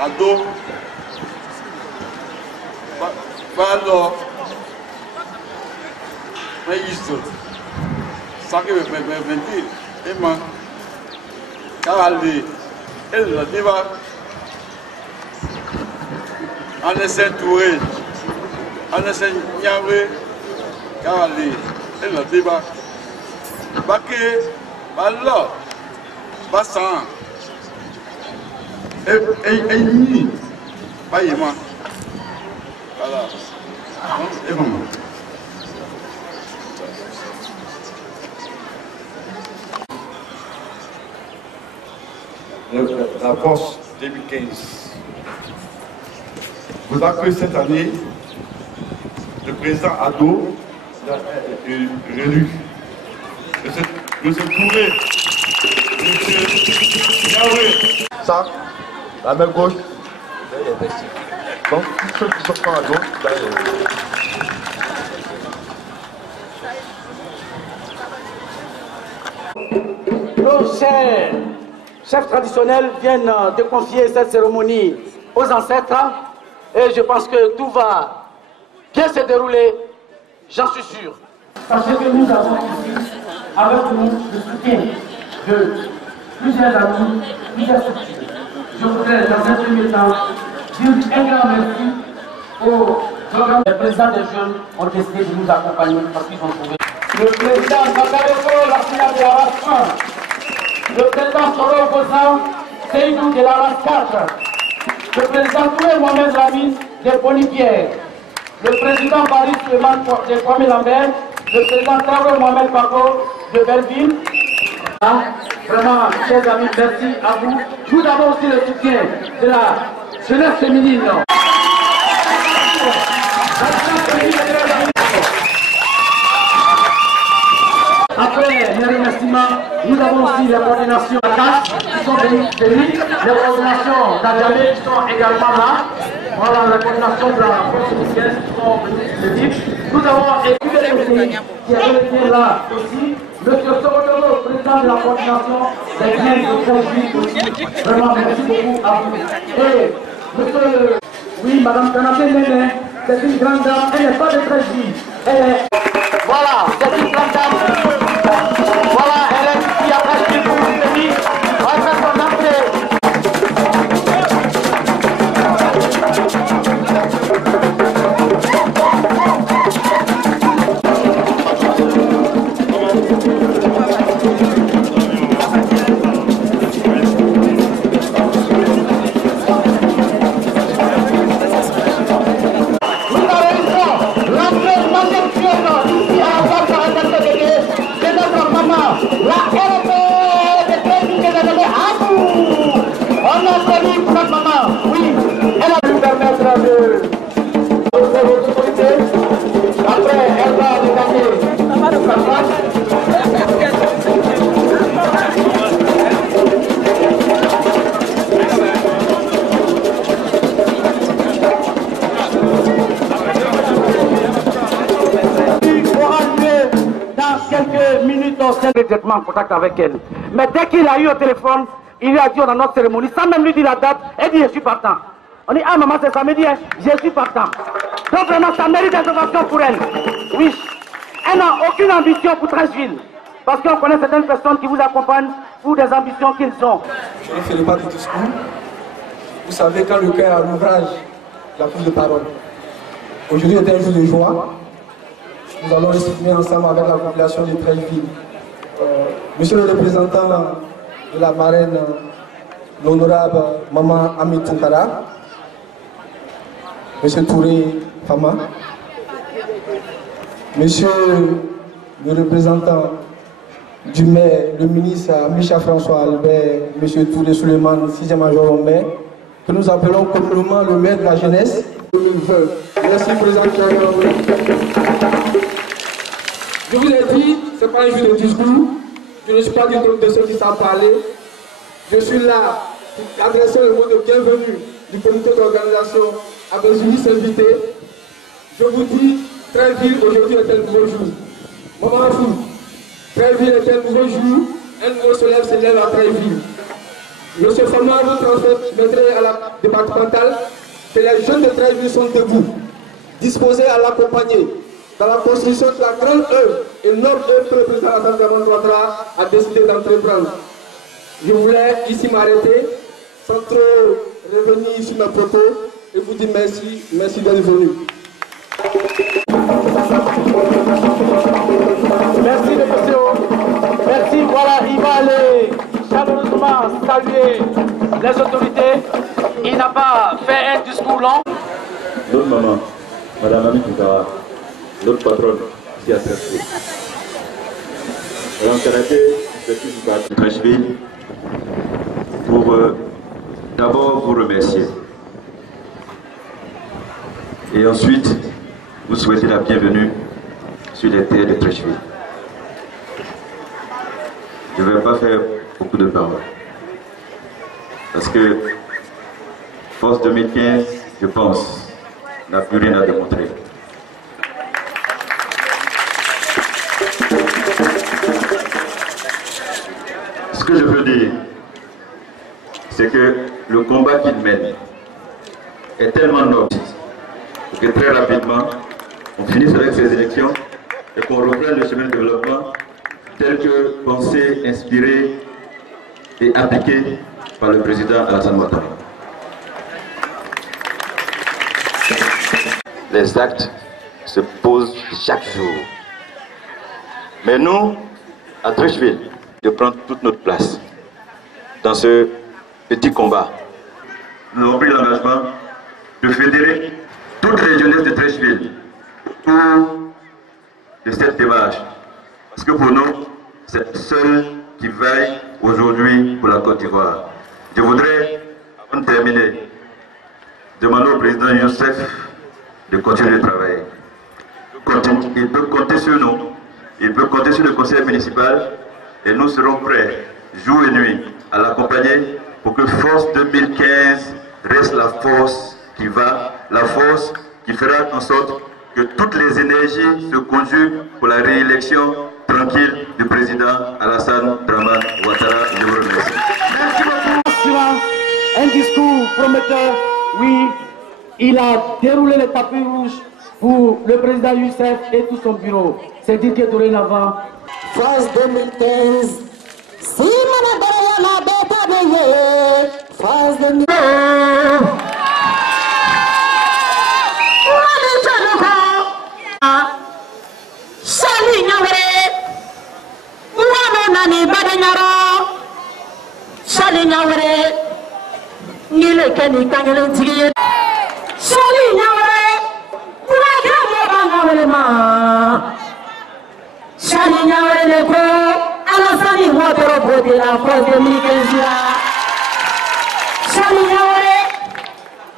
ado alors mais isto ça que me mentir Emma Carali elle la diva en essaie Touré en essaie Niawe Carali elle la diva Baké alors Bassan et ni pas moi voilà et bon la France 2015 voudra que cette année le président Ado est réélu. Monsieur Touré, monsieur Niawe. Ça, la main gauche. Donc, tous ceux qui sont pas à gauche, nos chers chefs traditionnels viennent de confier cette cérémonie aux ancêtres et je pense que tout va bien se dérouler, j'en suis sûr. Parce que nous avons ici avec nous le soutien de plusieurs amis, plusieurs structures. Je voudrais dans un premier temps dire un grand merci aux programmes. Les présidents des jeunes ont décidé de nous accompagner parce qu'ils ont trouvé. Le président Makareko Lassina de la race 1, le président Soro Gozan, Seydou de la race 4, le président Touré Mohamed Lamine de Bonipière, le président Baris Suleiman de Kwame Lambert, le président Traoré Mohamed Bako de Belleville. Vraiment, chers amis, merci à vous. Nous avons aussi le soutien de la jeunesse féminine. Après les remerciements, nous avons aussi les coordinations qui sont venues, les coordinations d'Adjamé qui sont également là. Voilà la coordination de la force officielle qui sont venues. Nous avons écouté aussi qui est là aussi. Monsieur Sorodoro, président de la coordination des biens de Saint-Gilles aussi. Vraiment, merci beaucoup à vous. Et monsieur, oui, madame Kanapé Néné, c'est une grande dame, elle n'est pas de Saint-Gilles. Voilà, c'est une grande dame. Voilà, elle est ici à Saint-Gilles pour nous venir. On va faire son entrée. Directement en contact avec elle. Mais dès qu'il a eu au téléphone, il lui a dit on a notre cérémonie, sans même lui dire la date, elle dit je suis partant. On dit ah maman c'est samedi, je suis partant. Donc vraiment ça mérite d'intervention pour elle. Oui, elle n'a aucune ambition pour Treichville. Parce qu'on connaît certaines personnes qui vous accompagnent pour des ambitions qu'ils ont. Je ne ferai pas de discours. Vous savez quand le cœur a l'ouvrage, la plus de parole. Aujourd'hui est un jour de joie. Nous allons restituer ensemble avec la population de Treichville. Monsieur le représentant de la marraine, l'honorable Maman Ami Tunkara, Monsieur Touré Fama, Monsieur le représentant du maire, le ministre Michel François Albert, Monsieur Touré Suleiman, 6e major au maire, que nous appelons communément le maire de la jeunesse 2020. Merci président. Je vous ai dit, ce n'est pas un jeu de discours. Je ne suis pas du tout de ceux qui savent parler. Je suis là pour adresser le mot de bienvenue du comité d'organisation à mes unis invités. Je vous dis, Treichville aujourd'hui est un nouveau jour. Maman Fou, Treichville est un nouveau jour. Un nouveau soleil se lève à Treichville. Monsieur Famard, vous transmettrez à la départementale que les jeunes de Treichville sont debout, disposés à l'accompagner dans la construction de la grande œuvre et noble œuvre que le président Alassane Dramane Ouattara a décidé d'entreprendre. Je voulais ici m'arrêter sans trop revenir sur ma propos et vous dire merci, merci d'être venu. Merci le monsieur. Merci, voilà, il va aller chaleureusement saluer les autorités. Il n'a pas fait un discours long. Notre maman, Madame Ami Toukara, notre patronne, qui a traité. En caractère du parti de Treichville, pour d'abord vous remercier. Et ensuite, vous souhaiter la bienvenue sur les terres de Treichville. Je ne vais pas faire beaucoup de paroles. Parce que Force 2015, je pense, n'a plus rien à démontrer. Ce que je veux dire, c'est que le combat qu'il mène est tellement noble que très rapidement, on finisse avec ces élections et qu'on reprenne le chemin de développement tel que pensé, inspiré et appliqué par le président Alassane Ouattara. Les actes se posent chaque jour. Mais nous, à Treichville, de prendre toute notre place dans ce petit combat. Nous avons pris l'engagement de fédérer toutes les jeunesses de Treichville autour de cette démarche. Parce que pour nous, c'est seul qui vaille aujourd'hui pour la Côte d'Ivoire. Je voudrais, avant de terminer, demander au président Youssef de continuer de travailler. Il peut compter sur nous, il peut compter sur le conseil municipal et nous serons prêts, jour et nuit, à l'accompagner pour que Force 2015 reste la force qui va, la force qui fera en sorte que toutes les énergies se conjuguent pour la réélection tranquille du président Alassane Dramane Ouattara. Je vous remercie. Merci beaucoup. Sur un discours prometteur, oui, il a déroulé le tapis rouge pour le président Youssef et tout son bureau. C'est dit que dorénavant, Force 2015, si mon Force 2015.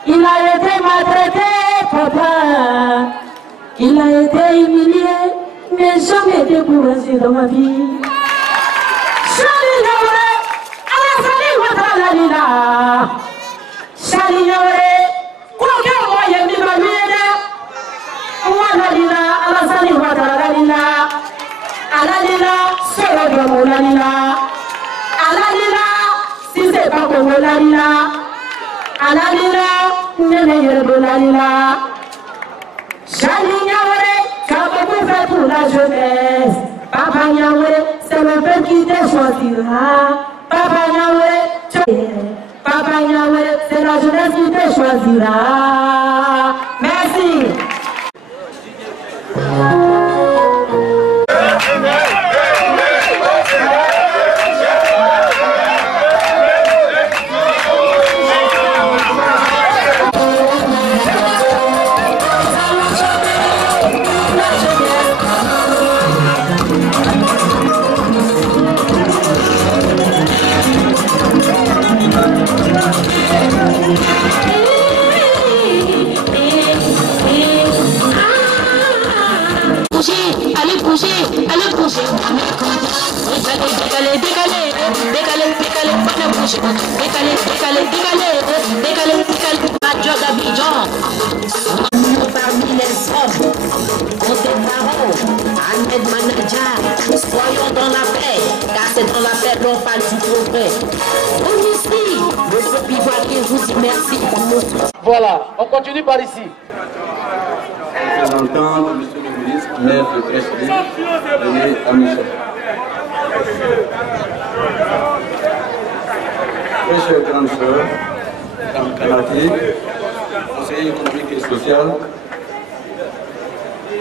Il a été maltraité, papa. Il a été humilié, mais jamais découragé dans ma vie. Pour la jeunesse, Papa Niawere, c'est le peuple qui te choisira. Papa Niawere, c'est la jeunesse qui te choisira. Merci. Parmi les hommes, on te parole, Ahmed Manadja, soyons dans la paix, car c'est dans la paix qu'on parle du progrès. On ici, Bivaké vous dit merci. Voilà, on continue par ici. Représentant de M. le ministre, maire de Crèche-Ville, René Amicha. Très chère grande sœur, Mme Kanati, conseiller économique et social,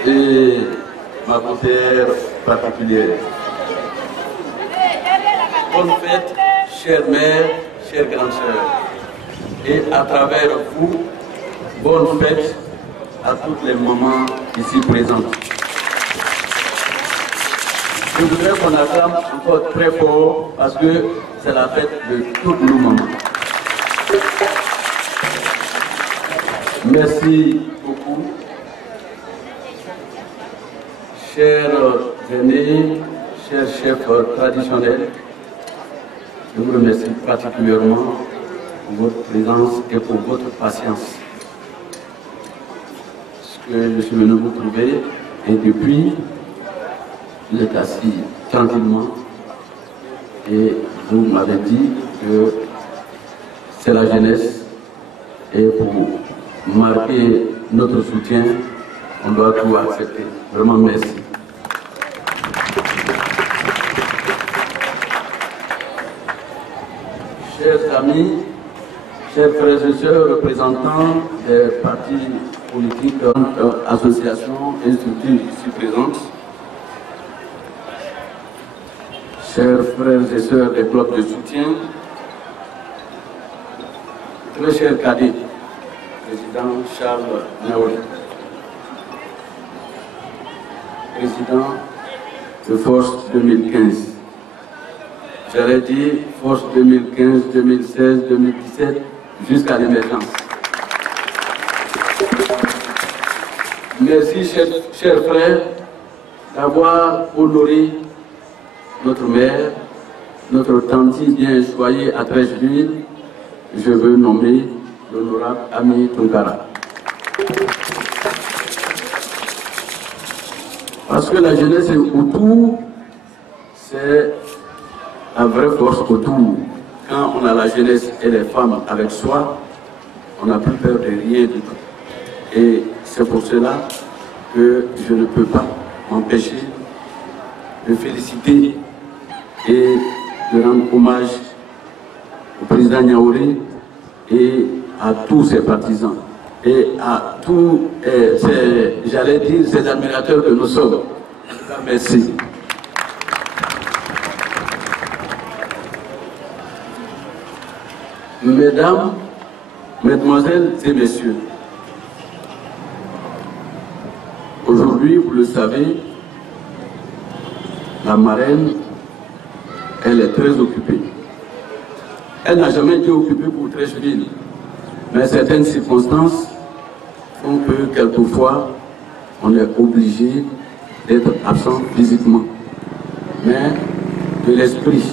et ma conseillère particulière. Bonne fête, chère mère, chère grande sœur. Et à travers vous, bonne fête à toutes les mamans ici présentes. Je voudrais qu'on acclame encore très fort parce que c'est la fête de toutes nos mamans. Merci beaucoup. Chers aînés, chers chefs traditionnels, je vous remercie particulièrement pour votre présence et pour votre patience. Parce que je suis venu vous trouver et depuis, vous êtes assis tranquillement et vous m'avez dit que c'est la jeunesse et pour marquer notre soutien, on doit tout accepter. Vraiment merci. Chers amis, chers frères et sœurs, représentants des partis politiques, associations et structures ici présentes, chers frères et sœurs des clubs de soutien, très cher cadet, président Charles Naouri, président de Force 2015. J'allais dire Force 2015, 2016, 2017, jusqu'à l'émergence. Merci, chers frères, d'avoir honoré notre mère, notre tante bien choyée à Trècheville. Je veux nommer l'honorable Ami Tunkara. Parce que la jeunesse est autour, c'est la vraie force autour. Quand on a la jeunesse et les femmes avec soi, on n'a plus peur de rien du tout. Et c'est pour cela que je ne peux pas m'empêcher de féliciter et de rendre hommage au président Niaouri et à tous ses partisans et à tous j'allais dire, ces admirateurs que nous sommes. Merci. Mesdames, Mesdemoiselles et Messieurs, aujourd'hui, vous le savez, la marraine, elle est très occupée. Elle n'a jamais été occupée pour Trècheville, mais certaines circonstances font que quelquefois, on est obligé d'être absent physiquement, mais de l'esprit,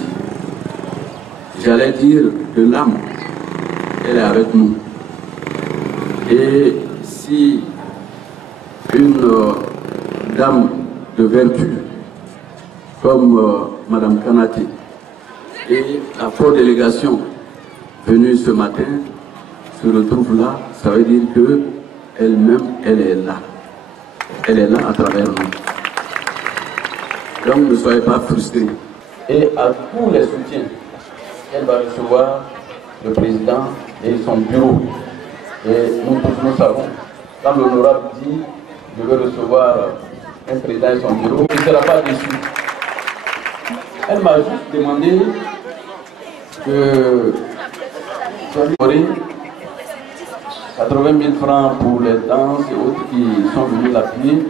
j'allais dire de l'âme, elle est avec nous. Et si une dame de vertu comme Madame Kanati et la forte délégation venue ce matin se retrouve là, ça veut dire que elle-même, elle est là. Elle est là à travers nous. Donc ne soyez pas frustrés. Et à tous les soutiens, elle va recevoir le président et son bureau. Et nous tous nous savons, quand l'honorable dit je veux recevoir un président et son bureau, il ne sera pas déçu. Elle m'a juste demandé que 80 000 francs pour les danses et autres qui sont venus l'appuyer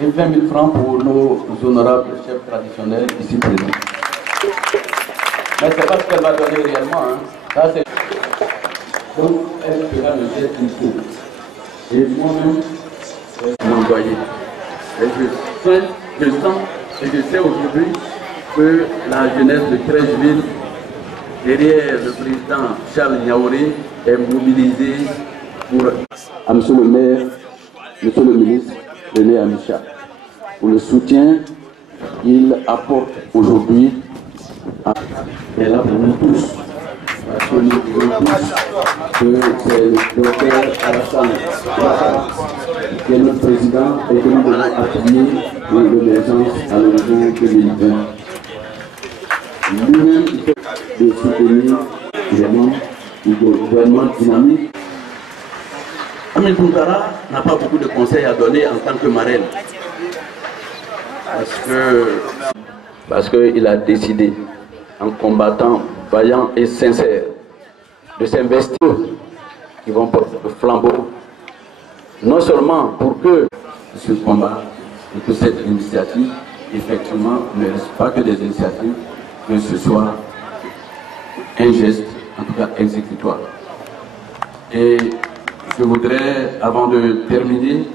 et 20 000 francs pour nos honorables chefs traditionnels ici présents. Mais ce n'est pas ce qu'elle va donner réellement. Hein. Ça, c'est... Donc, elle fera le geste qu'il faut. Et moi-même, je vais m'envoyer. Et je sens et je sais aujourd'hui que la jeunesse de Trècheville, derrière le président Charles Niaouri, est mobilisée pour, à M. le maire, M. le ministre, René Amicha, pour le soutien qu'il apporte aujourd'hui. Elle est là pour nous tous. parce que nous disons tous que c'est le docteur Alassane Ouattara qui est notre président et que nous devons appuyer pour l'émergence à l'horizon 2020. Lui-même, il fait de soutenir les membres du gouvernement dynamique. Ami Tounkara n'a pas beaucoup de conseils à donner en tant que marraine. Parce qu'il a décidé, en combattant vaillant et sincère, de s'investir, qui vont porter le flambeau, non seulement pour que ce combat et que cette initiative, effectivement, ne reste pas que des initiatives, que ce soit un geste, en tout cas exécutoire. Et je voudrais, avant de terminer,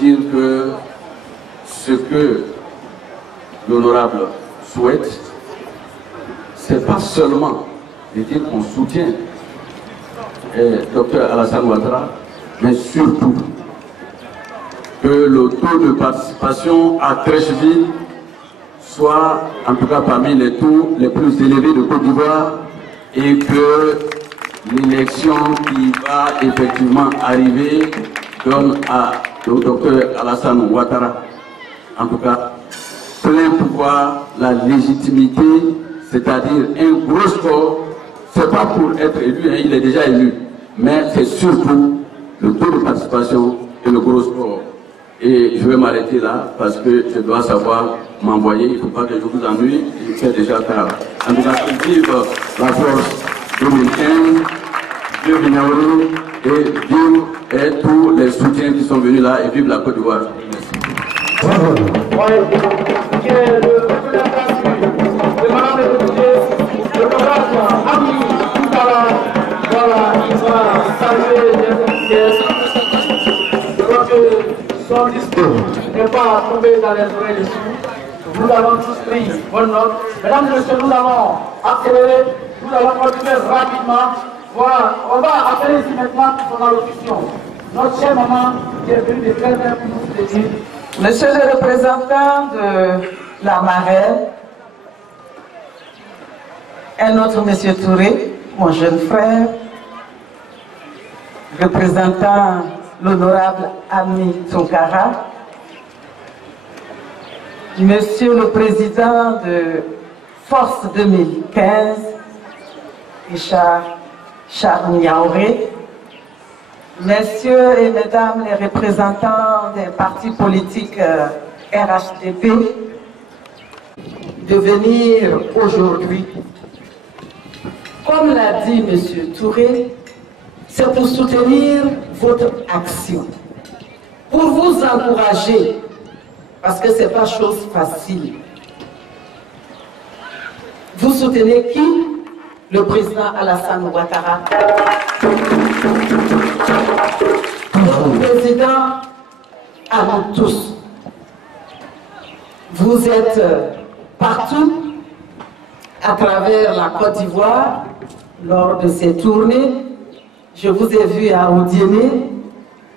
dire que ce que l'honorable souhaite, c'est pas seulement de dire qu'on soutient le docteur Alassane Ouattara, mais surtout que le taux de participation à Treichville soit en tout cas parmi les taux les plus élevés de Côte d'Ivoire et que l'élection qui va effectivement arriver donne au docteur Alassane Ouattara, en tout cas, plein pouvoir, la légitimité, c'est-à-dire un gros score. C'est pas pour être élu, hein, il est déjà élu, mais c'est surtout le taux de participation et le gros score. Et je vais m'arrêter là parce que je dois savoir m'envoyer, il ne faut pas que je vous ennuie, il fait déjà tard. En tout cas, vive la force 2015, vive Vignaourou et vive tous les soutiens qui sont venus là et vive la Côte d'Ivoire. Son discours n'est pas tombé dans les oreilles des sourds. Nous avons tous pris bonne note. Mesdames et messieurs, nous allons accélérer, nous allons continuer rapidement. Voilà, on va appeler ici maintenant son allocution. Notre chère maman qui est venue de très bien pour nous soutenir. Monsieur le représentant de la marraine, un autre monsieur Touré, mon jeune frère, représentant l'honorable Ami Tounkara, monsieur le président de Force 2015, Richard Niaouré, messieurs et mesdames les représentants des partis politiques RHDP, de venir aujourd'hui. Comme l'a dit monsieur Touré, c'est pour soutenir votre action, pour vous encourager, parce que ce n'est pas chose facile. Vous soutenez qui? Le président Alassane Ouattara. Le président à nous tous. Vous êtes partout, à travers la Côte d'Ivoire, lors de ces tournées. Je vous ai vu à Oudiéné,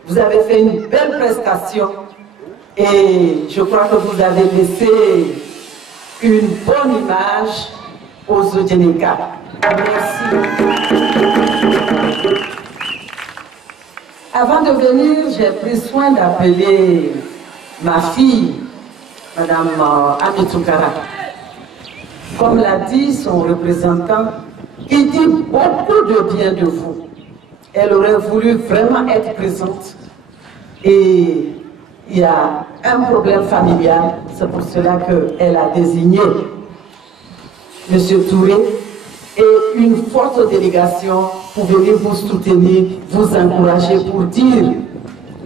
vous avez fait une belle prestation et je crois que vous avez laissé une bonne image aux Oudiénékas. Merci. Avant de venir, j'ai pris soin d'appeler ma fille, Madame Ami Tounkara. Comme l'a dit son représentant, il dit beaucoup de bien de vous. Elle aurait voulu vraiment être présente et il y a un problème familial, c'est pour cela qu'elle a désigné M. Touré et une forte délégation pour venir vous soutenir, vous encourager pour dire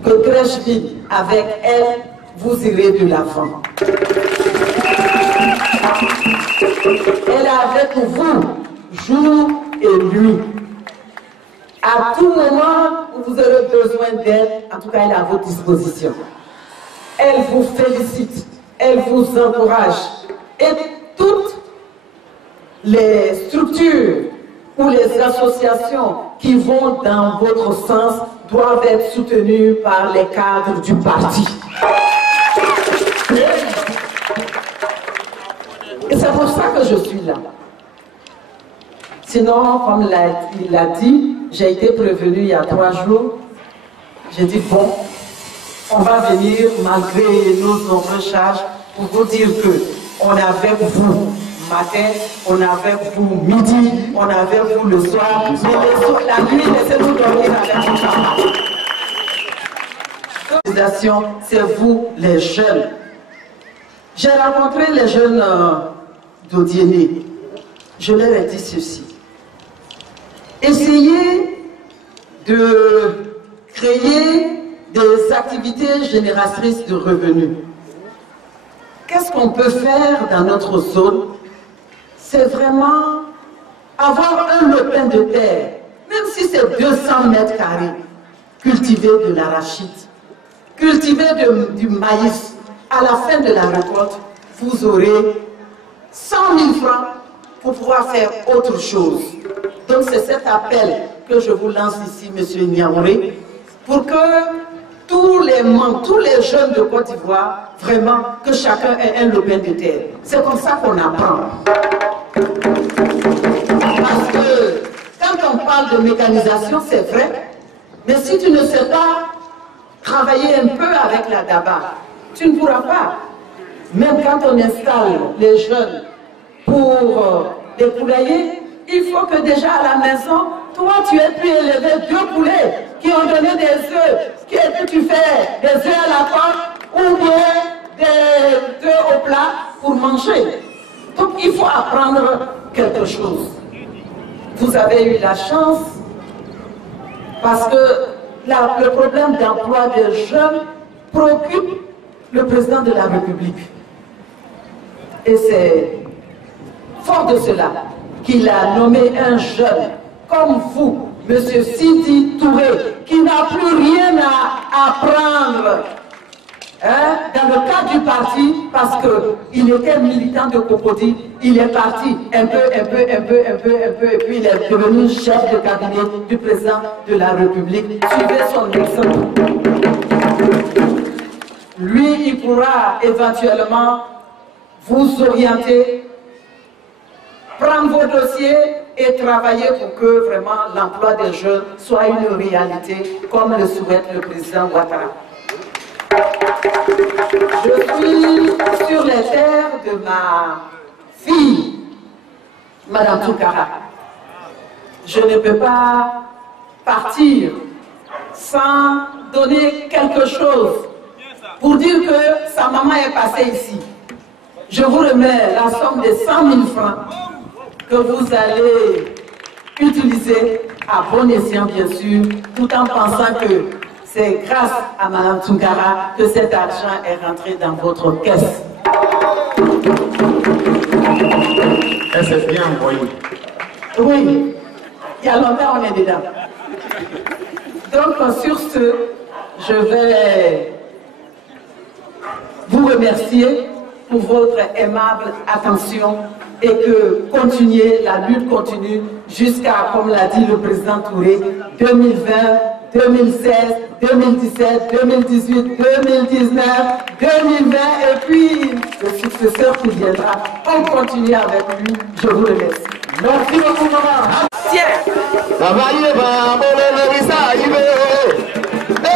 que Treichville, avec elle, vous irez de l'avant. Elle est avec vous, jour et nuit. À tout moment où vous aurez besoin d'elle, en tout cas, elle est à votre disposition. Elle vous félicite, elle vous encourage. Et toutes les structures ou les associations qui vont dans votre sens doivent être soutenues par les cadres du parti. Et c'est pour ça que je suis là. Sinon, comme il l'a dit, j'ai été prévenu il y a 3 jours. J'ai dit, bon, on va venir malgré nos nombreuses charges pour vous dire qu'on est avec vous matin, on est avec vous midi, on est avec vous le soir, mais la nuit, laissez-nous dormir avec vous. C'est vous les jeunes. J'ai rencontré les jeunes d'Odiéné. Je leur ai dit ceci. Essayez de créer des activités génératrices de revenus. Qu'est-ce qu'on peut faire dans notre zone? C'est vraiment avoir un lopin de terre, même si c'est 200 mètres carrés, cultiver de l'arachide, cultiver du maïs. À la fin de la récolte, vous aurez 100 000 francs pour pouvoir faire autre chose. Donc c'est cet appel que je vous lance ici, M. Niaouré, pour que tous les membres, tous les jeunes de Côte d'Ivoire, vraiment, que chacun ait un lopin de terre. C'est comme ça qu'on apprend. Parce que quand on parle de mécanisation, c'est vrai, mais si tu ne sais pas travailler un peu avec la daba, tu ne pourras pas. Même quand on installe les jeunes pour les poulaillers, il faut que déjà à la maison, toi tu aies pu élever 2 poulets qui ont donné des œufs, qui aies pu faire des œufs à la pomme ou bien des œufs au plat pour manger. Donc il faut apprendre quelque chose. Vous avez eu la chance parce que le problème d'emploi des jeunes préoccupe le président de la République. Et c'est fort de cela qu'il a nommé un jeune comme vous, M. Sidi Touré, qui n'a plus rien à apprendre dans le cadre du parti, parce qu'il était militant de Cocody, il est parti un peu, et puis il est devenu chef de cabinet du président de la République. Suivez son exemple. Lui, il pourra éventuellement vous orienter, prendre vos dossiers et travailler pour que vraiment l'emploi des jeunes soit une réalité, comme le souhaite le président Ouattara. Je suis sur les terres de ma fille, Madame Toukara. Je ne peux pas partir sans donner quelque chose pour dire que sa maman est passée ici. Je vous remets la somme de 100 000 francs que vous allez utiliser à bon escient, bien sûr, tout en pensant que c'est grâce à Mme Toukara que cet argent est rentré dans votre caisse. Elle s'est bien envoyée. Oui, il y a longtemps on est dedans. Donc sur ce, je vais vous remercier pour votre aimable attention et que la lutte continue jusqu'à, comme l'a dit le président Touré, 2020, 2016, 2017, 2018, 2019, 2020 et puis le successeur qui viendra. On continue avec lui. Je vous remercie. Merci beaucoup, maman. Tiens. Ça va y aller,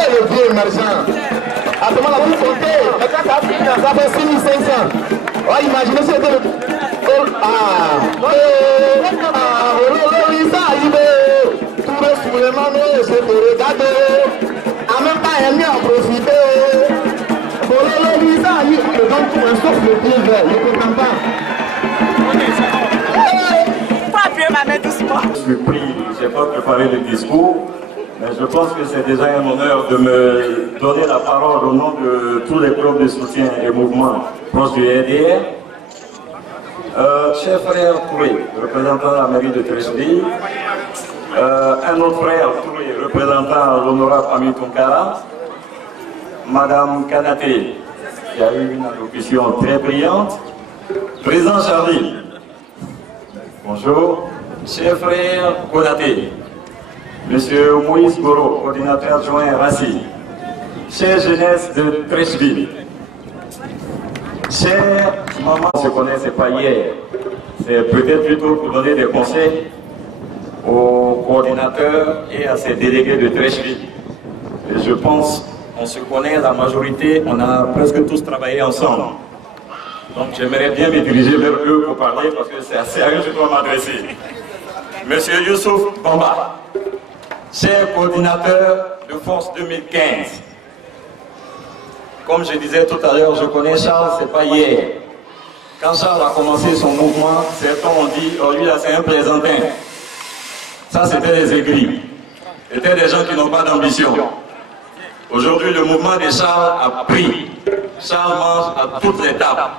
le vieux marchand. Attends, la vous compter. Mais quand ça finit, ça fait 6500. Ouais, imaginez si c'était le... en même temps, elle en profiter. Je suis pris, je n'ai pas préparé le discours, mais je pense que c'est déjà un honneur de me donner la parole au nom de tous les groupes de soutien et mouvements proches du RDR. Cher frère Touré, représentant la mairie de Treichville, un autre frère Touré, représentant l'honorable Ami Toukara, Madame Kanaté, qui a eu une allocution très brillante, président Charlie, bonjour, cher frère Konaté, Monsieur Moïse Goro, coordinateur adjoint Rassi, chère jeunesse de Treichville, chère maman, on se connaît, c'est pas hier, c'est peut-être plutôt pour donner des conseils. aux coordinateurs et à ses délégués de Treichville. Et je pense, on se connaît, la majorité, on a presque tous travaillé ensemble. Donc j'aimerais bien me diriger vers eux pour parler parce que c'est assez à eux que je dois m'adresser. Monsieur Youssouf Bamba, cher coordinateur de Force 2015. Comme je disais tout à l'heure, je connais Charles, c'est pas hier. Quand Charles a commencé son mouvement, certains ont dit, oh lui là c'est un plaisantin. Ça c'était les aigris. C'était des gens qui n'ont pas d'ambition. Aujourd'hui le mouvement de Charles a pris. Charles mange à toutes les tables.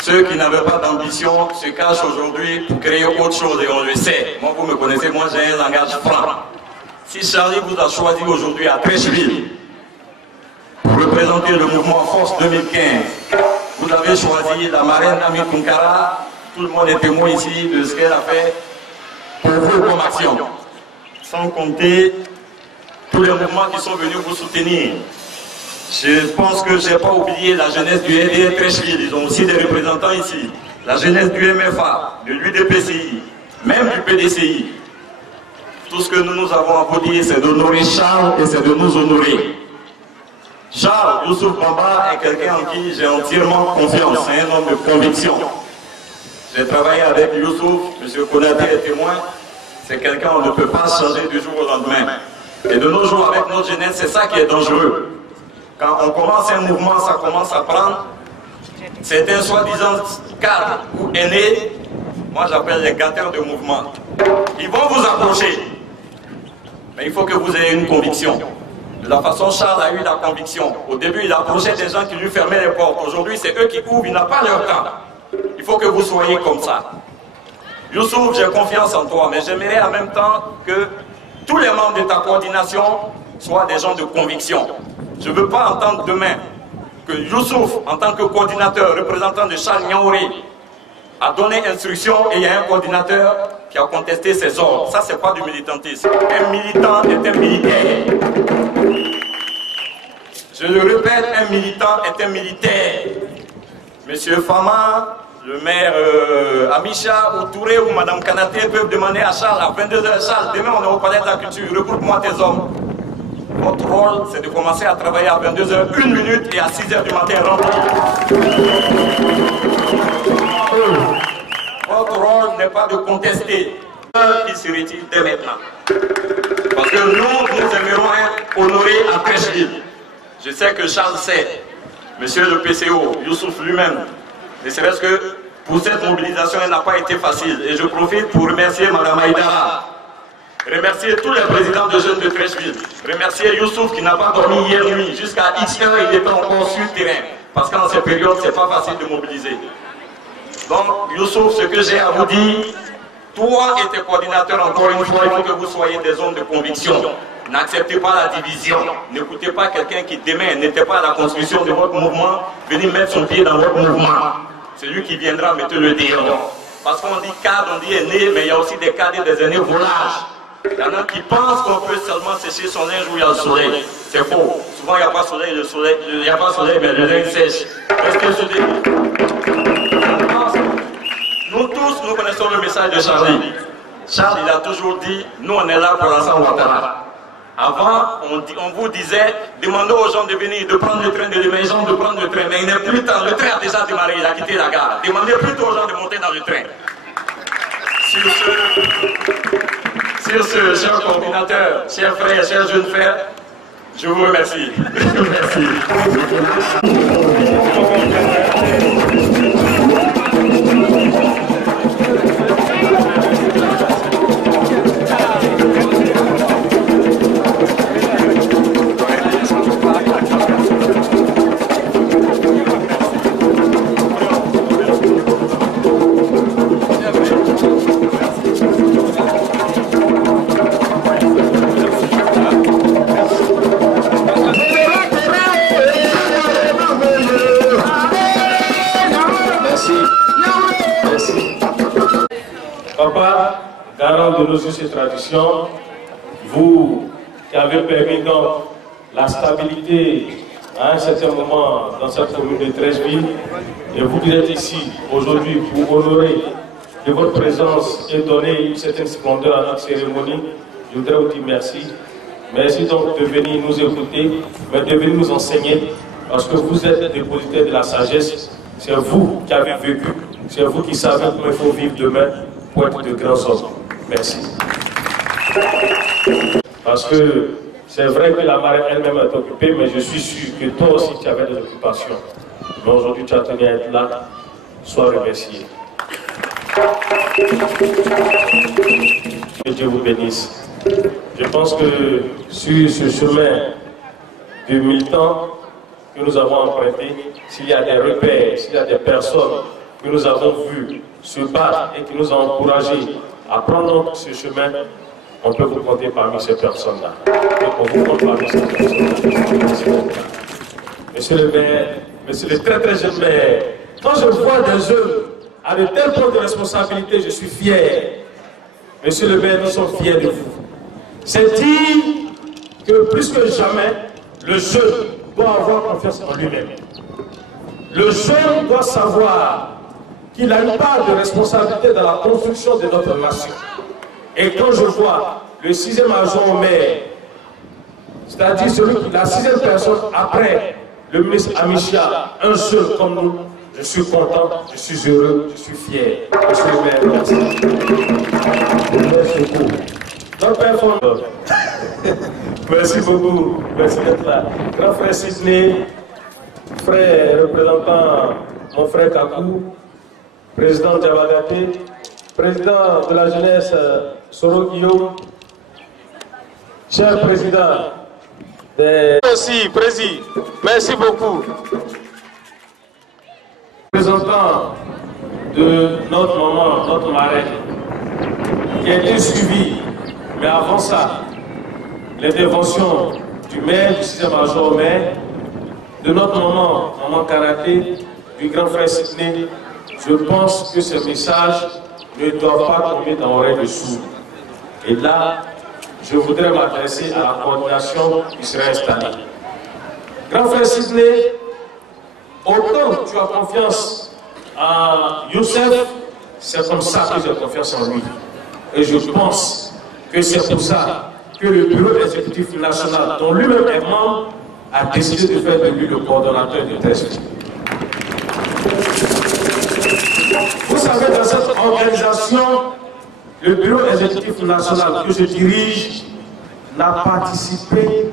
Ceux qui n'avaient pas d'ambition se cachent aujourd'hui pour créer autre chose et on le sait. Moi vous me connaissez, moi j'ai un langage franc. Si Charlie vous a choisi aujourd'hui à Treichville pour représenter le mouvement Force 2015, vous avez choisi la marraine Ami Tunkara, tout le monde est témoin ici de ce qu'elle a fait pour vous comme action. Sans compter tous les mouvements qui sont venus vous soutenir. Je pense que je n'ai pas oublié la jeunesse du LDR Treichville, ils ont aussi des représentants ici. La jeunesse du MFA, de l'UDPCI, même du PDCI. Tout ce que nous avons à vous dire, c'est d'honorer Charles et c'est de nous honorer. Charles Youssouf Bamba est quelqu'un en qui j'ai entièrement confiance, c'est un homme de conviction. J'ai travaillé avec Youssouf, M. Konaté est témoin, c'est quelqu'un qu'on ne peut pas changer du jour au lendemain. Et de nos jours, avec notre jeunesse, c'est ça qui est dangereux. Quand on commence un mouvement, ça commence à prendre. Certains soi-disant cadres ou aînés, moi j'appelle les gâteurs de mouvement. Ils vont vous approcher. Mais il faut que vous ayez une conviction. De la façon Charles a eu la conviction. Au début, il approchait des gens qui lui fermaient les portes. Aujourd'hui, c'est eux qui ouvrent, il n'a pas leur temps. Il faut que vous soyez comme ça. Youssouf, j'ai confiance en toi, mais j'aimerais en même temps que tous les membres de ta coordination soient des gens de conviction. Je ne veux pas entendre demain que Youssouf, en tant que coordinateur, représentant de Charles Niaouré, a donné instruction et il y a un coordinateur qui a contesté ses ordres. Ça, c'est pas du militantisme. Un militant est un militaire. Je le répète, un militant est un militaire. Monsieur Fama, le maire Amisha ou Touré ou Madame Kanaté peuvent demander à Charles à 22h, Charles, demain on est au palais de la culture, regroupe-moi tes hommes. Votre rôle, c'est de commencer à travailler à 22h, 1 minute et à 6h du matin rempli. Votre rôle n'est pas de contester. Qui se retire dès maintenant. Parce que nous aimerons être honorés à Treichville. Je sais que Charles sait, monsieur le PCO, Youssouf lui-même, ne serait-ce que pour cette mobilisation, elle n'a pas été facile. Et je profite pour remercier Mme Aïdara, remercier tous les présidents de jeunes de Treichville, remercier Youssouf qui n'a pas dormi hier nuit. Jusqu'à X heures, il était encore sur le terrain. Parce qu'en ces périodes, ce n'est pas facile de mobiliser. Donc, Youssouf, ce que j'ai à vous dire, toi et tes coordinateurs, encore une fois, il faut que vous soyez des hommes de conviction. N'acceptez pas la division. N'écoutez pas quelqu'un qui, demain, n'était pas à la construction de votre mouvement, venir mettre son pied dans votre mouvement. C'est lui qui viendra mettre le dehors. Parce qu'on dit cadre, on dit aîné, mais il y a aussi des cadres et des aînés volages. Il y en a qui pensent qu'on peut seulement sécher son linge où il y a le soleil. C'est faux. Souvent, il n'y a pas de soleil, il n'y a pas de soleil, mais le linge sèche. Est-ce que je dis? Nous tous, nous connaissons le message de Charlie. Charles, il a toujours dit, nous on est là pour Alassane Ouattara. Avant, on vous disait, demandez aux gens de venir, de prendre le train, de les gens de prendre le train. Mais il n'est plus temps, le train a déjà démarré, il a quitté la gare. Demandez plutôt aux gens de monter dans le train. Sur ce, chers coordinateurs, chers frères, chers jeunes frères, je vous remercie. Merci. Papa, garant de nos us et traditions, vous qui avez permis donc la stabilité à un certain moment dans cette commune de Treichville, et vous qui êtes ici aujourd'hui pour honorer de votre présence et donner une certaine splendeur à notre cérémonie. Je voudrais vous dire merci. Merci donc de venir nous écouter, mais de venir nous enseigner, parce que vous êtes dépositaires de la sagesse. C'est vous qui avez vécu, c'est vous qui savez comment il faut vivre demain pour être de grands hommes. Merci. Parce que c'est vrai que la marraine elle-même est occupée, mais je suis sûr que toi aussi tu avais des occupations. Mais aujourd'hui tu as tenu à être là. Sois remercié. Que Dieu vous bénisse. Je pense que sur ce chemin de militant que nous avons emprunté, s'il y a des repères, s'il y a des personnes que nous avons vues se battre et qui nous ont encouragés à prendre ce chemin, on peut vous compter parmi ces personnes-là. On vous compte parmi ces personnes-là. Monsieur le maire, monsieur le très très jeune maire, quand je vois des jeunes à de tels points de responsabilité, je suis fier. Monsieur le maire, nous sommes fiers de vous. C'est dire que plus que jamais, le jeune doit avoir confiance en lui-même. Le jeune doit savoir qu'il a une part de responsabilité dans la construction de notre nation. Et quand je vois le 6e adjoint au maire, c'est-à-dire celui qui est la 6e personne après le ministre Amicia, un jeune comme nous, je suis content, je suis heureux, je suis fier. Monsieur le maire, merci. Merci beaucoup. Notre père fondeur. Merci beaucoup. Merci d'être là. Grand frère Sidney, frère représentant mon frère Kakou, président Diabagaté, président de la jeunesse Soro Guillaume, cher président des... Merci, président. Merci beaucoup. Représentant de notre maman, notre marraine, qui a été suivi, mais avant ça, l'intervention du maire, du 6e adjoint au maire, de notre maman Kanaté, du grand frère Sidney, je pense que ce message ne doit pas tomber dans l'oreille de sourds. Et là, je voudrais m'adresser à la coordination qui sera installée. Grand frère Sidney, autant tu as confiance en Youssef, c'est comme ça que j'ai confiance en lui. Et je pense que c'est pour ça que le bureau exécutif national, dont lui-même est membre, a décidé de faire de lui le coordonnateur du test. Vous savez, dans cette organisation, le bureau exécutif national que je dirige n'a participé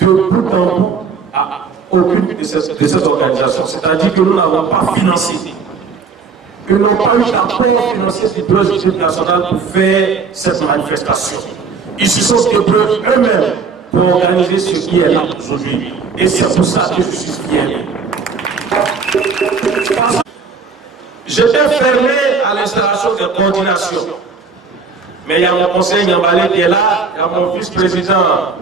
de bout en bout à aucune de ces organisations. C'est-à-dire que nous n'avons pas financé. Ils n'ont pas eu d'apport financier du bureau exécutif national pour faire cette manifestation. Ils se sont débrouillés eux-mêmes pour organiser ce qui est là aujourd'hui. Et c'est pour ça que je suis fier. J'étais fermé à l'installation de coordination. Mais il y a mon conseiller Nyambale qui est là, il y a mon vice-président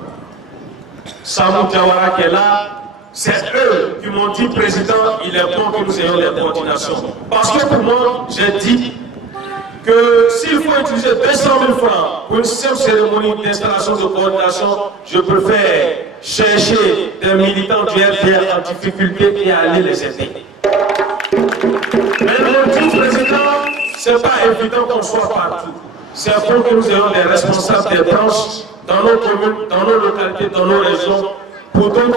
Samou Diawara qui est là. C'est eux qui m'ont dit, président, il est bon que nous ayons les coordinations. Parce que pour moi, j'ai dit que s'il faut utiliser 200 000 francs pour une simple cérémonie d'installation de coordination, je préfère chercher des militants du FDR en difficulté et aller les aider. Mais mon dit, président, ce n'est pas évident qu'on soit partout. C'est pour que nous ayons des responsables des branches dans nos communes, dans nos localités, dans nos régions, pour donc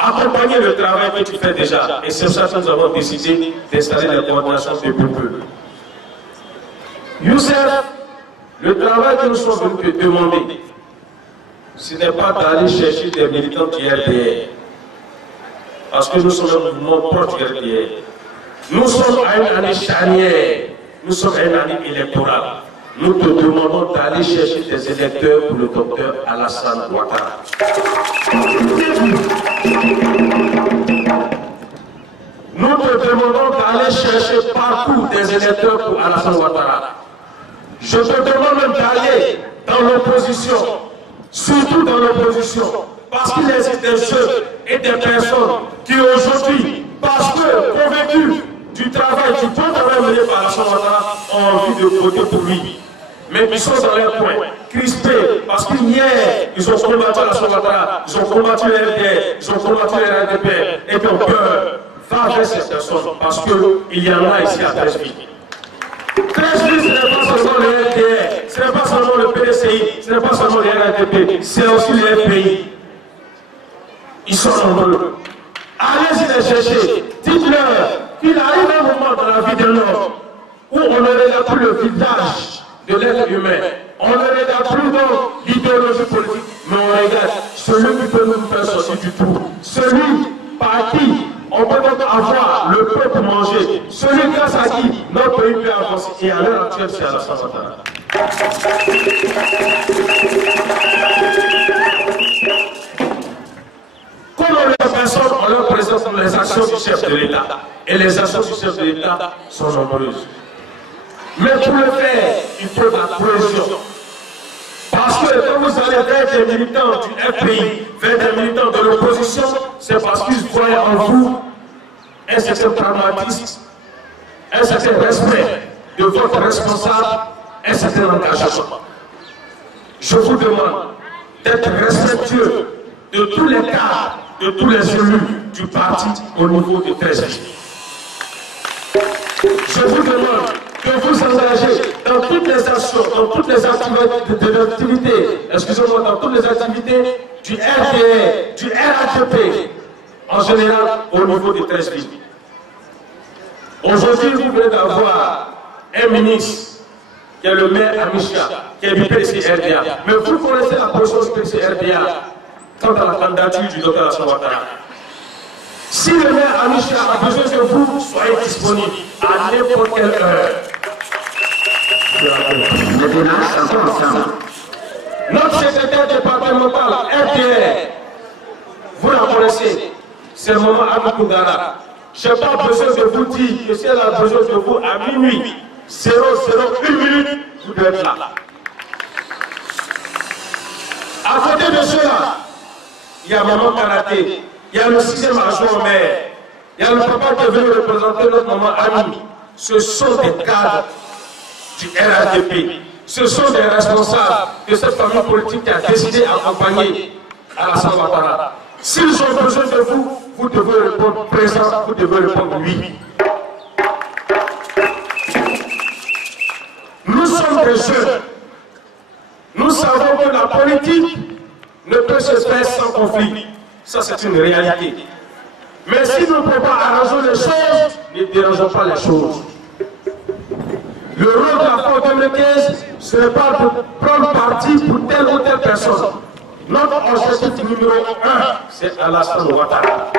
accompagner le travail que tu fais déjà. Et c'est pour ça que nous avons décidé d'installer les coordinations depuis peu. Youssef, le travail que nous sommes venus te demander, ce n'est pas d'aller chercher des militants du RDR. Parce que nous sommes un mouvement proche du RDR. Nous sommes à une année charnière. Nous sommes à une année électorale. Nous te demandons d'aller chercher des électeurs pour le docteur Alassane Ouattara. Nous te demandons d'aller chercher partout des électeurs pour Alassane Ouattara. Je te demande même d'aller dans l'opposition, surtout dans l'opposition, parce qu'il existe des jeunes et des personnes qui aujourd'hui, parce que convaincus du travail, du bon travail mené par Alassane Ouattara, ont envie de voter pour lui. Mais ils sont dans leur coin, crispés, parce qu'hier, ils ont combattu Alassane Ouattara, ils ont combattu le FDR, ils ont combattu le RDP, et puis on peur. Va pas avec ces personnes, parce qu'il y en a ici à Treichville. Treichville, ce n'est pas seulement le RDR, ce n'est pas seulement le PDCI, ce n'est pas seulement le RATP, c'est aussi le FPI. Ils sont nombreux. Allez-y les chercher. Dites-leur qu'il arrive un moment dans la vie de l'homme où on ne regarde plus le visage de l'être humain. On ne regarde plus dans l'idéologie politique, mais on regarde celui qui peut nous faire sortir du trou. Celui par qui on peut donc avoir le peuple manger. Celui grâce à qui notre pays peut avancer. Et à l'heure actuelle, c'est Alassane Ouattara. Comme on les personnes, on leur présente les actions du chef de l'État. Et les actions du chef de l'État sont nombreuses. Mais pour le faire, il faut de la cohésion. Parce que quand vous allez vers des militants du FPI, vers des militants de l'opposition, c'est parce qu'ils voient en vous un certain pragmatisme, un certain respect de votre responsable, un certain engagement. Je vous demande d'être respectueux de tous les cadres, de tous les élus du parti au niveau de Treichville. Je vous demande de vous engager dans toutes les actions, dans toutes les activités, excusez-moi, dans toutes les activités du RDR, du RATP, en général au niveau de Treichville. Aujourd'hui, vous venez d'avoir un ministre qui est le maire Amisha, qui est du PDC-RDA. Mais vous connaissez la position du PDC-RDA quant à la candidature du Dr Alassane Ouattara. Si le maire Amisha a besoin que vous soyez disponible à n'importe quelle heure. Notre secrétaire départemental, RDR, vous la connaissez, c'est le moment Abdou Koudara. Je n'ai pas besoin de vous dire que si elle a besoin de vous à minuit, 001 minute, vous devez être là. À côté de cela, il y a Maman Kanaté, il y a le 6e adjoint au maire, il y a le papa qui est venu représenter notre maman Ami. Ce sont des cadres du RATP. Ce sont des responsables de cette famille politique qui a décidé d'accompagner Alassane Ouattara. S'ils ont besoin de vous, vous devez répondre présent, vous devez répondre oui. Nous sommes des jeunes. Nous savons que la politique ne peut se faire sans conflit. Ça, c'est une réalité. Mais si nous ne pouvons pas arranger les choses, ne dérangeons pas les choses. Le rôle de la fois 2015, ce n'est pas de prendre parti pour telle ou telle personne. Notre objectif numéro 1, c'est Alassane Ouattara.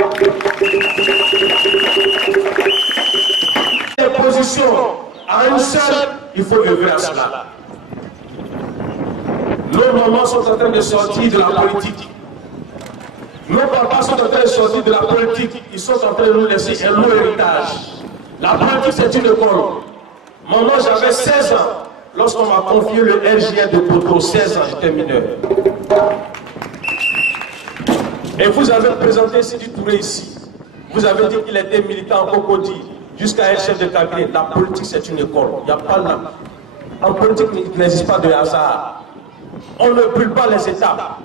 Les positions à une seule, il faut œuvrer à cela. Nos mamans sont en train de sortir de la politique. Nos papas sont en train de sortir de la politique. Ils sont en train de nous laisser un long héritage. La politique, c'est une école. Maman, j'avais 16 ans lorsqu'on m'a confié le RJR de Poto. 16 ans, j'étais mineur. Et vous avez présenté Sidi Touré ici. Vous avez dit qu'il était militant en Cocody, jusqu'à un chef de cabinet. La politique, c'est une école. Il n'y a pas de... En politique, il n'existe pas de hasard. On ne brûle pas les étapes.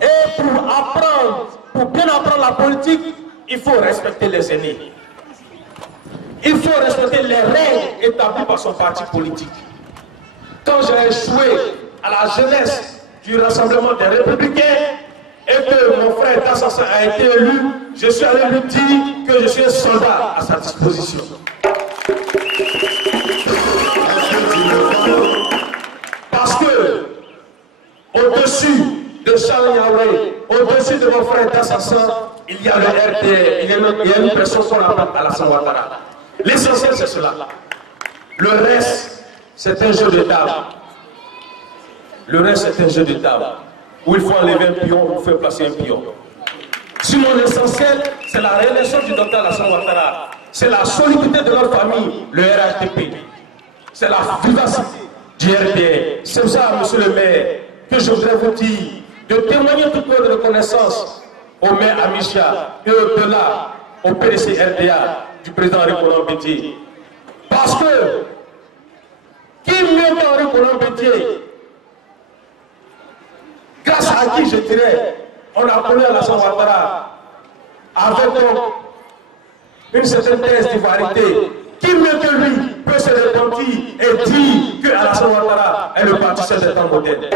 Et pour apprendre, pour bien apprendre la politique, il faut respecter les aînés. Il faut respecter les règles établies par son parti politique. Quand j'ai échoué à la jeunesse du Rassemblement des Républicains et que mon frère Tassassa a été élu, je suis allé lui dire que je suis un soldat à sa disposition. Parce que au-dessus de Charles Yahweh, au-dessus de mon frère Tassassa, il y a le RDR, il y a une personne qu'on appelle Alassane Ouattara. L'essentiel, c'est cela. Le reste, c'est un jeu de table. Le reste, c'est un jeu de table. Où il faut enlever un pion, il faut placer un pion. Sinon, l'essentiel, c'est la réélection du Dr Alassane Ouattara. C'est la solidité de notre famille, le RATP. C'est la vivacité du RDR. C'est ça, monsieur le maire, que je voudrais vous dire, de témoigner toute notre reconnaissance au maire Amisha et au-delà, au PDC-RDA du président Henri-Konan Bédié. Parce que, qui mieux qu'Henri-Konan Bédié, grâce à qui, je dirais, on a connu Alassane Ouattara avec une certaine thèse d'ivoirité. Qui mieux que lui peut se repentir et dire que Alassane Ouattara est le parti des temps modernes?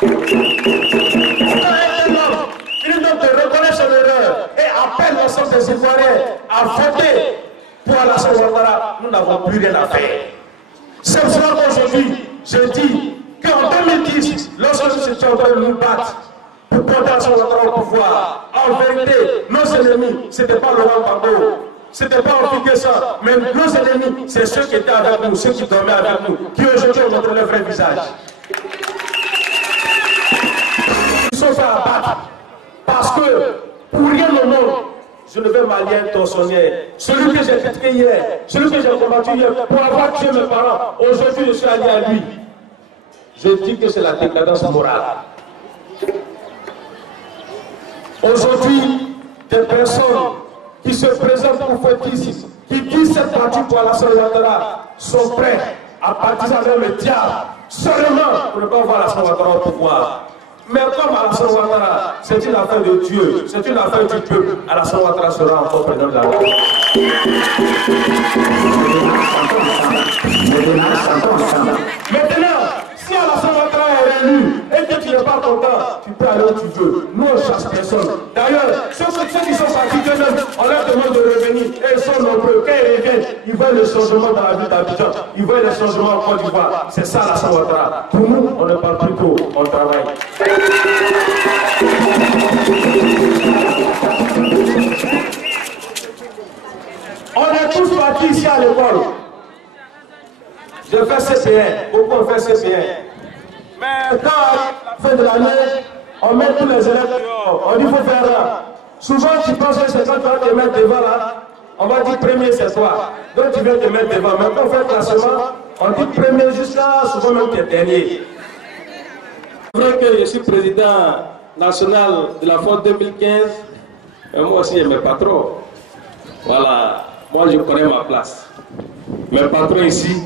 Quand il de reconnaître son erreur et appelle l'ensemble des Ivoiriens à voter pour Alassane Ouattara, nous n'avons plus rien à faire. C'est pour cela qu'aujourd'hui, je dis qu'en 2010, lorsque nous étions en train de nous battre pour porter Alassane Ouattara au pouvoir, en vérité, nos ennemis, ce n'était pas Laurent Gbagbo, ce n'était pas Ofiquessa, mais nos ennemis, c'est ceux qui étaient avec nous, ceux qui dormaient avec nous, qui aujourd'hui ont montré leur vrai visage. Ils sont fait abattre parce que, pour rien au monde, je ne vais m'allier à un tortionnaire. Celui que j'ai critiqué hier, celui que j'ai combattu hier, pour avoir tué mes parents, aujourd'hui je suis allié à lui. Je dis que c'est la décadence morale. Aujourd'hui, des personnes qui se présentent pour Fétis, qui disent cette partie pour Alassane Ouattara, sont prêts à partir avec le diable, seulement pour ne pas voir Alassane Ouattara au pouvoir. Mais comme Alassane Ouattara, c'est une affaire de Dieu, c'est une affaire du peuple, Alassane Ouattara sera encore président de la République. Maintenant, si Alassane Ouattara est élu et que tu n'es pas content, tu peux aller où tu veux. Nous, on ne chasse personne. D'ailleurs, ceux qui sont partis d'eux-mêmes, on leur demande de revenir et ils sont nombreux. Quand ils reviennent, ils voient le changement dans la ville d'Abidjan, ils voient le changement en Côte d'Ivoire. C'est ça Alassane Ouattara. Pour nous, on ne parle plus trop, on travaille. On est tous partis ici à l'école. Je fais CPN, beaucoup ont fait CPN. Mais quand à la fin de l'année, on met tous les élèves dehors, on dit qu'il faut faire là. Souvent tu penses que c'est quand tu vas te mettre devant là, on va dire premier c'est toi. Donc tu viens te mettre devant. Mais quand on fait le classement, on dit premier jusqu'à souvent même tu es dernier. C'est vrai que je suis président national de la FON 2015, et moi aussi j'ai mes patrons. Voilà, moi je connais ma place. Mes patrons ici,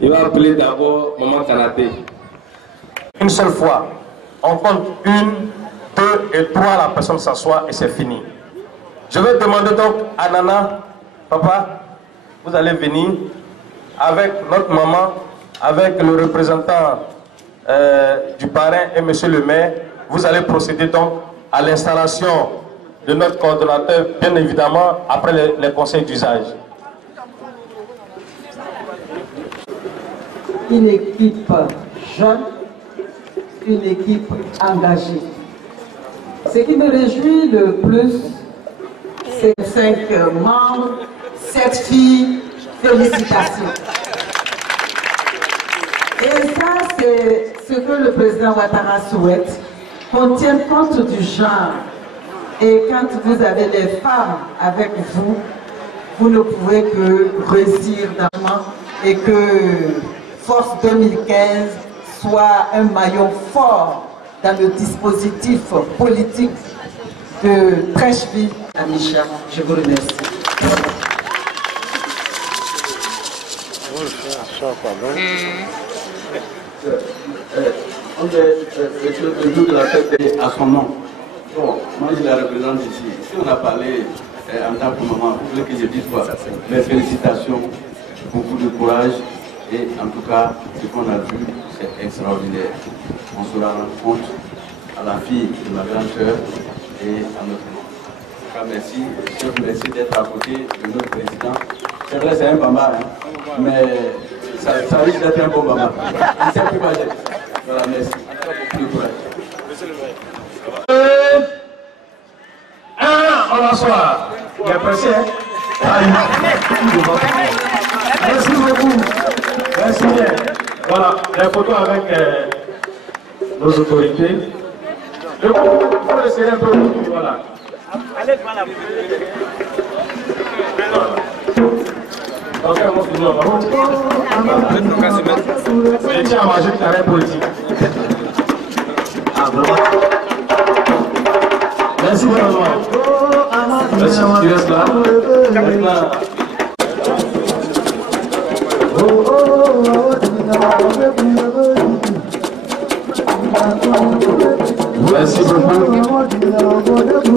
il va appeler d'abord Maman Kanaté. Une seule fois, on compte 1, 2 et 3, la personne s'assoit et c'est fini. Je vais demander donc à Nana, papa, vous allez venir avec notre maman, avec le représentant du parrain et monsieur le maire. Vous allez procéder donc à l'installation de notre coordonnateur, bien évidemment, après les conseils d'usage. Une équipe jeune, une équipe engagée. Ce qui me réjouit le plus, c'est 5 membres, 7 filles, félicitations. Et ça, c'est ce que le président Ouattara souhaite, qu'on tienne compte du genre. Et quand vous avez des femmes avec vous, vous ne pouvez que réussir d'abord et que Force 2015 soit un maillon fort dans le dispositif politique de Treichville à Micha. Je vous remercie. Le jour de la fête est à son nom. Bon, moi je la représente ici. Si on a parlé en tant que maman, vous voulez que je dise quoi? Mes félicitations, beaucoup de courage. Et en tout cas, ce qu'on a vu, c'est extraordinaire. On se rend compte à la fille de ma grande sœur et à notre nom. En tout cas, merci. Je vous remercie d'être à côté de notre président. C'est vrai, c'est un bamba, hein, mais ça risque d'être un bon bamba. Il s'est préparé. Voilà, merci. Plus courage. On s'assoit. Il est pressé, hein? Merci beaucoup. Merci bien. Voilà, les photos avec nos autorités. Il faut laisser un peu de tout, voilà. Allez, voilà. Donc, on va finir. Mais tiens, on va jeter la politique. Merci beaucoup. Merci, tu restes là. Merci beaucoup.